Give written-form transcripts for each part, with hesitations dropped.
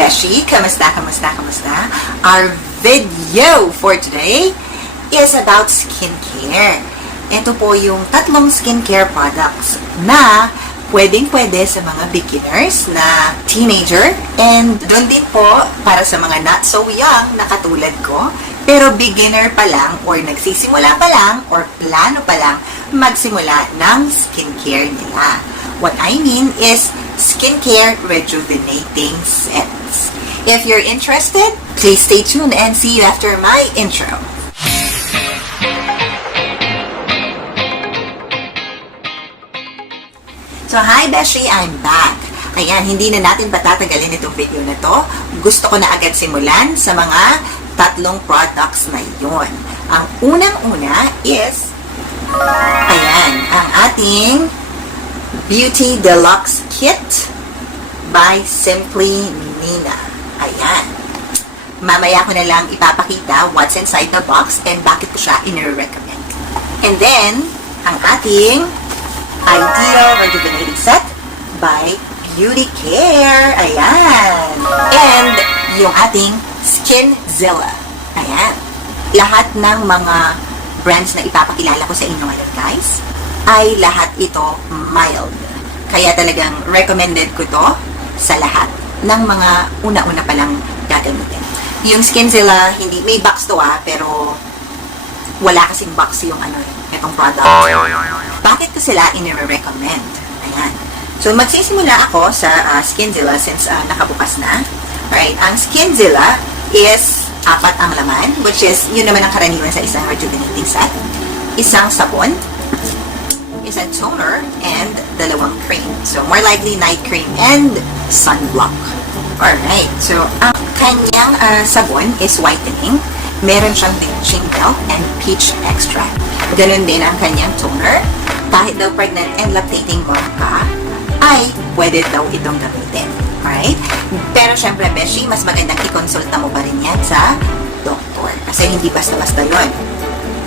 Beshi! Kamusta? Our video for today is about skincare. Ito po yung tatlong skincare products na pwedeng-pwede sa mga beginners na teenager and doon din po para sa mga not so young na katulad ko pero beginner pa lang or nagsisimula pa lang or plano pa lang magsimula ng skincare nila. What I mean is skincare rejuvenating sets. If you're interested, please stay tuned and see you after my intro. So, hi Beshi, I'm back. Ayan, hindi na natin patatagalin itong video na to. Gusto ko na agad simulan sa mga tatlong products na yon. Ang unang-una is, ayan, ang ating Beauty Deluxe Kit by Simply Nina. Ayan. Mamaya ko na lang ipapakita what's inside the box and bakit ko siya i-recommend. And then, ang ating Ideal Rejuvenating Set by BeautiCare. Ayan. And yung ating Skinzilla. Ayan. Lahat ng mga brands na ipapakilala ko sa inyo ngayon, guys, ay lahat ito mild. Kaya talagang recommended ko to sa lahat ng mga una-una pa lang gagamitin. Yung Skinzilla, hindi, may box to pero wala kasing box yung itong product. Bakit ko sila i-recommend? Ayan. So, magsisimula ako sa Skinzilla since nakabukas na. Alright, ang Skinzilla is 4 ang laman, which is, yun naman ang karaniwan sa isang rejuvenating set. Isang sabon, isang toner, and 2 cream. So, more likely night cream and sunblock. Alright, so, ang kanyang sabon is whitening. Meron siyang bleaching milk and peach extract. Ganun din ang kanyang toner. Kahit daw pregnant and lactating mom ka, ay pwede daw itong gamitin. Alright? Pero syempre, Beshi, mas magandang i-consulta mo pa rin yan sa doktor. Kasi hindi basta-basta yun.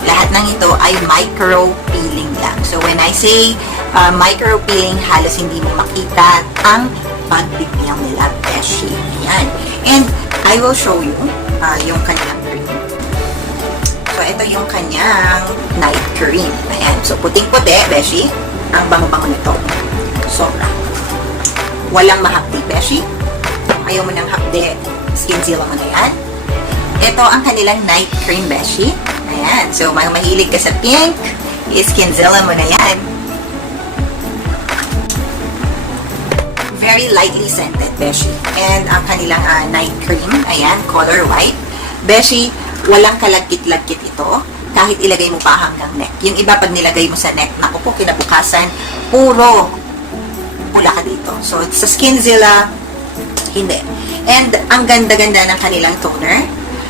Lahat ng ito ay micro-peeling lang. So, when I say micro-peeling, halos hindi mo makita ang pagpipil nila, Beshi. Ayan. And I will show you yung kanyang cream. So, ito yung kanyang night cream. Ayan. So, puting-puti, Beshi. Ang bango-bango nito. Sobra. Walang mahapdi, Beshi. Ayaw mo ng hapdi, Skinzilla mo na yan. Ito ang kanilang night cream, Beshi. Ayan. So, mahilig ka sa pink, Skinzilla mo na yan. Very lightly scented, Beshi. And ang kanilang night cream, ayan, color white. Beshi, walang kalagkit-lagkit ito. Kahit ilagay mo pa hanggang neck. Yung iba, pag nilagay mo sa neck, naku po, kinabukasan, puro pula ka dito. So, sa Skinzilla, hindi. And ang ganda-ganda ng kanilang toner.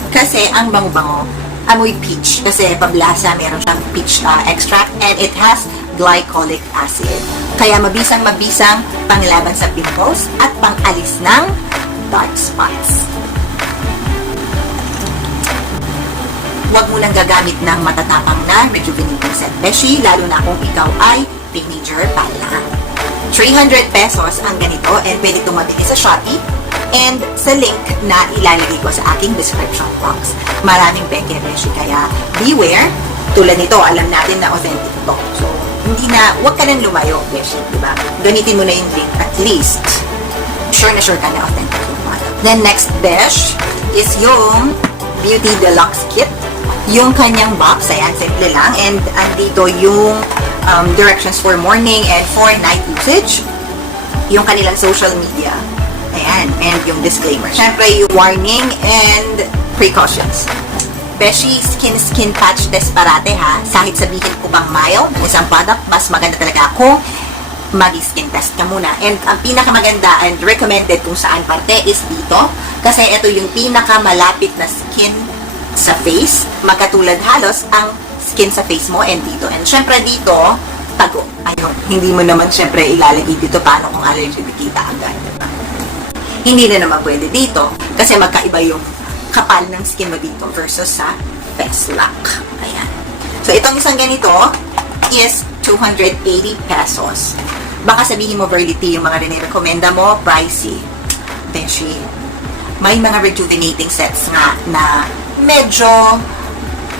Kasi ang bango-bango, amoy peach. Kasi pablasa, meron siyang peach extract. And it has glycolic acid. Kaya mabisang-mabisang panglaban sa pimples at pangalis ng dark spots. Huwag mo lang gagamit ng matatapang na rejuvenating set, Beshi, lalo na kung ikaw ay teenager pa lang. 300 pesos ang ganito and pwede itong mabili sa Shopee and sa link na ilalagay ko sa aking description box. Maraming beke, Beshi, kaya beware. Tulad nito, alam natin na authentic to. So, hindi na, huwag ka nang lumayo, Beshi, diba? Gamitin mo na yung link at least. Sure ka na authentic yung product. Then next, Besh, is yung Beauty Deluxe Kit. Yung kanyang box, ayan, simple lang. And andito yung directions for morning and for night usage. Yung kanilang social media. Ayan, and yung disclaimer. Siyempre, yung warning and precautions. Beshi, skin patch test parate ha. Kahit sabihin ko bang mild, isang product, mas maganda talaga kung mag-skin test ka muna. And ang pinakamaganda and recommended kung saan parte is dito. Kasi ito yung pinakamalapit na skin sa face. Magkatulad halos ang skin sa face mo and dito. And syempre dito, tago. Ayun. Hindi mo naman syempre ilalagay dito paano kung allergy nakita agad. Diba? Hindi na naman pwede dito kasi magkaiba yung kapal ng skin mo dito versus sa face lock. Ayan. So, itong isang ganito is 280 pesos. Baka sabihin mo, Verlity, yung mga rinirekomenda mo, pricey. Beshi. may mga rejuvenating sets nga na medyo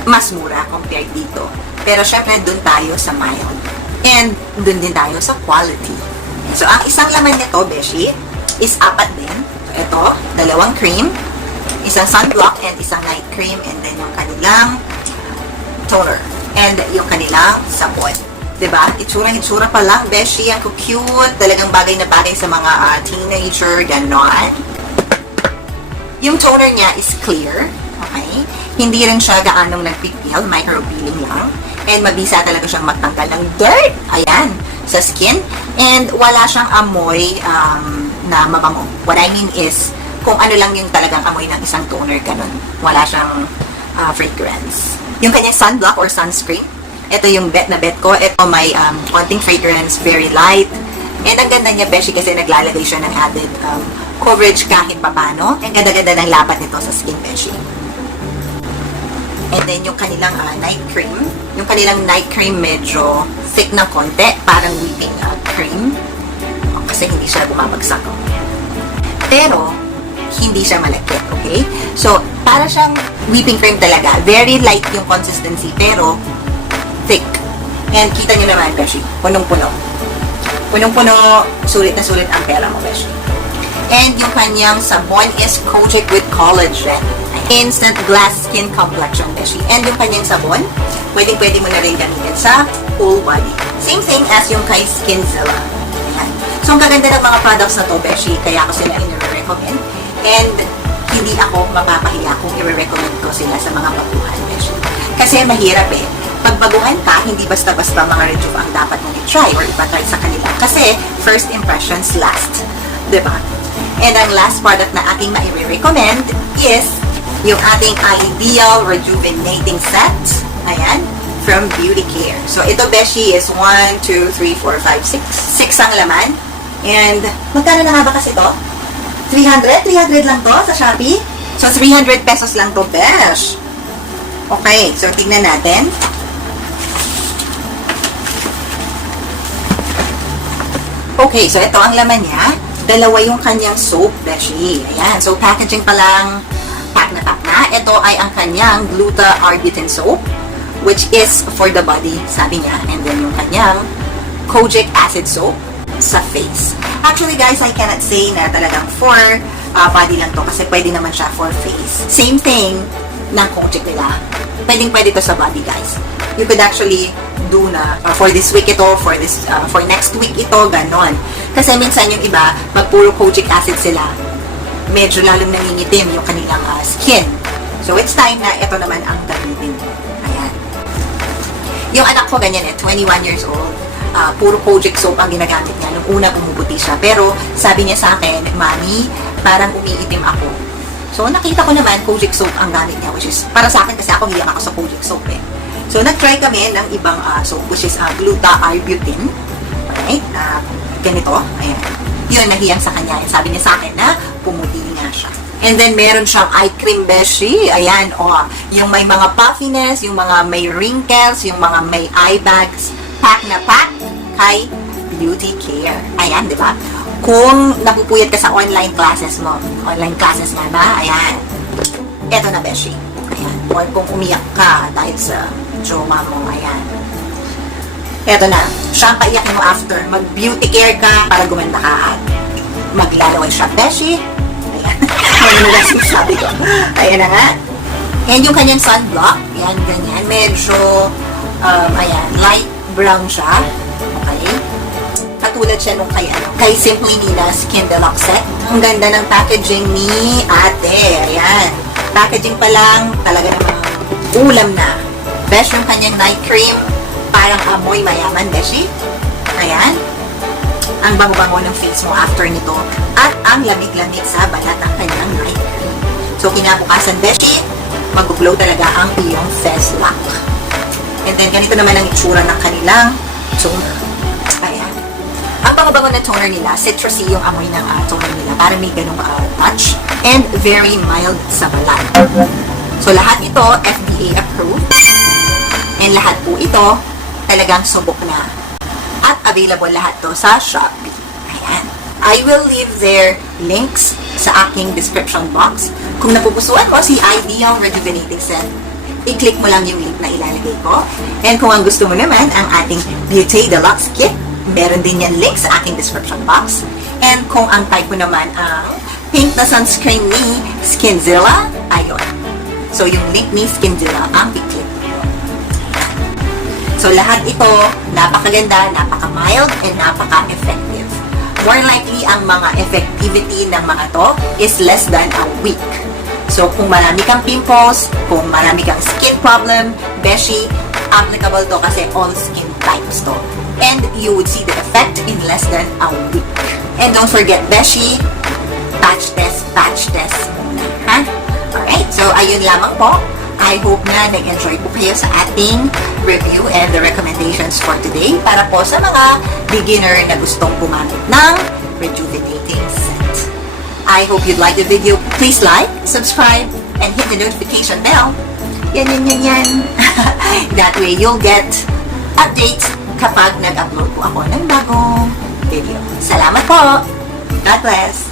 mas mura compared dito. Pero syempre, dun tayo sa mild. And dun din tayo sa quality. So, ang isang laman nito, beshi, is 4 din. So, ito, 2 cream, isang sunblock, and isang night cream, and then yung kanilang toner, and yung kanilang sabon. Diba? Itsura pa lang, beshi, ang cute, talagang bagay na bagay sa mga teenager, ganon. Yung toner niya is clear, okay? Hindi rin siya gaanong nagpipil, micro-peeling lang. And mabisa talaga siyang magtanggal ng dirt, ayan, sa skin. And wala siyang amoy na mabango. What I mean is, kung ano lang yung talagang amoy ng isang toner, ganun. Wala siyang fragrance. Yung kanyang sunblock or sunscreen, ito yung bet na bet ko. Ito may konting fragrance, very light. And ang ganda niya, beshi, kasi naglalagay siya ng added coverage kahit papano. Ang ganda-ganda ng lapat nito sa skin, beshi. And then yung kanilang night cream. Yung kanilang night cream medyo thick ng konti. Parang whipping cream. Kasi hindi siya bumabagsak. Pero, hindi siya malakit, okay? So, para siyang whipping cream talaga. Very light yung consistency, pero thick. And kita nyo naman, beshi. Punong-puno. Punong-puno, sulit na sulit ang pera mo, beshi. And yung kanyang sabon is kojic with collagen. Instant glass skin complexion, beshi. And yung kanyang sabon, pwede mo na rin gamitin sa whole body. Same thing as yung kay Skinzilla. Ayan. So, ang kaganda ng mga products na to, beshi, kaya ako sila i-recommend. And hindi ako mapapahiya kung i-recommend ko sila sa mga baguhan, beshi. Kasi mahirap eh. Pag baguhan ka, hindi basta-basta mga rejuve ang dapat mong i-try or ipatry sa kanila. Kasi, first impressions last. Diba? And ang last product na aking mai-recommend is yung ating Ideal Rejuvenating Set. Ayan. From BeautiCare. So, ito, beshi, is 1, 2, 3, 4, 5, 6. 6 ang laman. And, magkano na nga ba kasi ito? 300? 300 lang to sa Shopee? So, 300 pesos lang to, besh. Okay. So, tignan natin. Okay. So, ito ang laman niya. 2 yung kanyang soap, beshi. Ayan. So, packaging pa lang, pack na. Ito ay ang kanyang gluta-arbutin soap, which is for the body, sabi niya. And then yung kanyang kojic acid soap sa face. Actually, guys, I cannot say na talagang for body lang to kasi pwede naman siya for face. Same thing ng kojic nila. Pwede to sa body, guys. You could actually do na for this week ito, for next week ito, ganon. Kasi minsan yung iba, pag puro kojic acid sila, medyo lalong nangingitim yung kanilang skin. So, it's time na ito naman ang gamitin. Ayan. Yung anak ko ganyan 21 years old. Puro kojic soap ang ginagamit niya. Nung una, umubuti siya. Pero, sabi niya sa akin, Mami, parang umiitim ako. So, nakita ko naman, kojic soap ang gamit niya, which is, para sa akin, kasi ako hiyang ako sa kojic soap eh. So, nag-try kami ng ibang soap, which is gluta-arbutin. Alright? Ganito. Ayan. Yun, nahiyang sa kanya. And sabi niya sa akin na pumuti nga siya. And then, meron siyang eye cream, beshi. Ayan, yung may mga puffiness, yung mga may wrinkles, yung mga may eye bags. Pack na pack kay BeautiCare. Ayan, di ba? Kung napupuyat ka sa online classes mo, nga ba? Ayan. Eto na, beshi. Ayan. Or kung umiyak ka dahil sa trauma mo, ayan. Eto na. Siya ang paiyakin mo after. Mag-BeautiCare ka para gumanda ka at maglalaway siya, beshi. Ayan. Ano na sabi ko. Ayan na nga. And yung kanyang sunblock, ayan, ganyan. Medyo, ayan, light brown siya. Okay. Katulad siya nung kay Simply Nina Skin Deluxe Set. Ang ganda ng packaging ni ate. Ayan. Packaging pa lang, talaga namang ulam na. Best yung kanyang night cream. Parang amoy mayaman, beshi. Ayan. Ang bango-bango ng face mo after nito. At ang lamig-lamig sa balat ng kanyang night cream. So, kinabukasan, beshi, mag-glow talaga ang iyong face lock. And then, ganito naman ang itsura ng kanilang toner. Ayan. Ang bango-bango na toner nila, citrusy yung amoy ng toner nila. Parang may ganung touch. And very mild sa balat. So, lahat ito, FDA approved. And lahat po ito, talagang subok na. At available lahat to sa Shopee. Ayan. I will leave their links sa aking description box. Kung napupusuan mo si Ideal Rejuvenating Set, i-click mo lang yung link na ilalagay ko. And kung ang gusto mo naman ang ating Beauty Deluxe Kit, meron din yan link sa aking description box. And kung ang type mo naman ang pink na sunscreen ni Skinzilla, ayun. So yung link ni Skinzilla ang i-click. So lahat ito, napakaganda, napaka-mild, and napaka-effective. More likely, ang mga effectivity ng mga to is less than a week. So, kung marami kang pimples, kung marami kang skin problem, beshi, applicable to kasi all skin types to. And you would see the effect in less than a week. And don't forget, beshi, patch test muna. Ha? Alright, so ayun lamang po. I hope na nag-enjoy po kayo sa ating review and the recommendations for today para po sa mga beginner na gustong gumamit ng rejuvenating set. I hope you'd like the video. Please like, subscribe, and hit the notification bell. Yan. That way, you'll get updates kapag nag-upload po ako ng bagong video. Salamat po! God bless!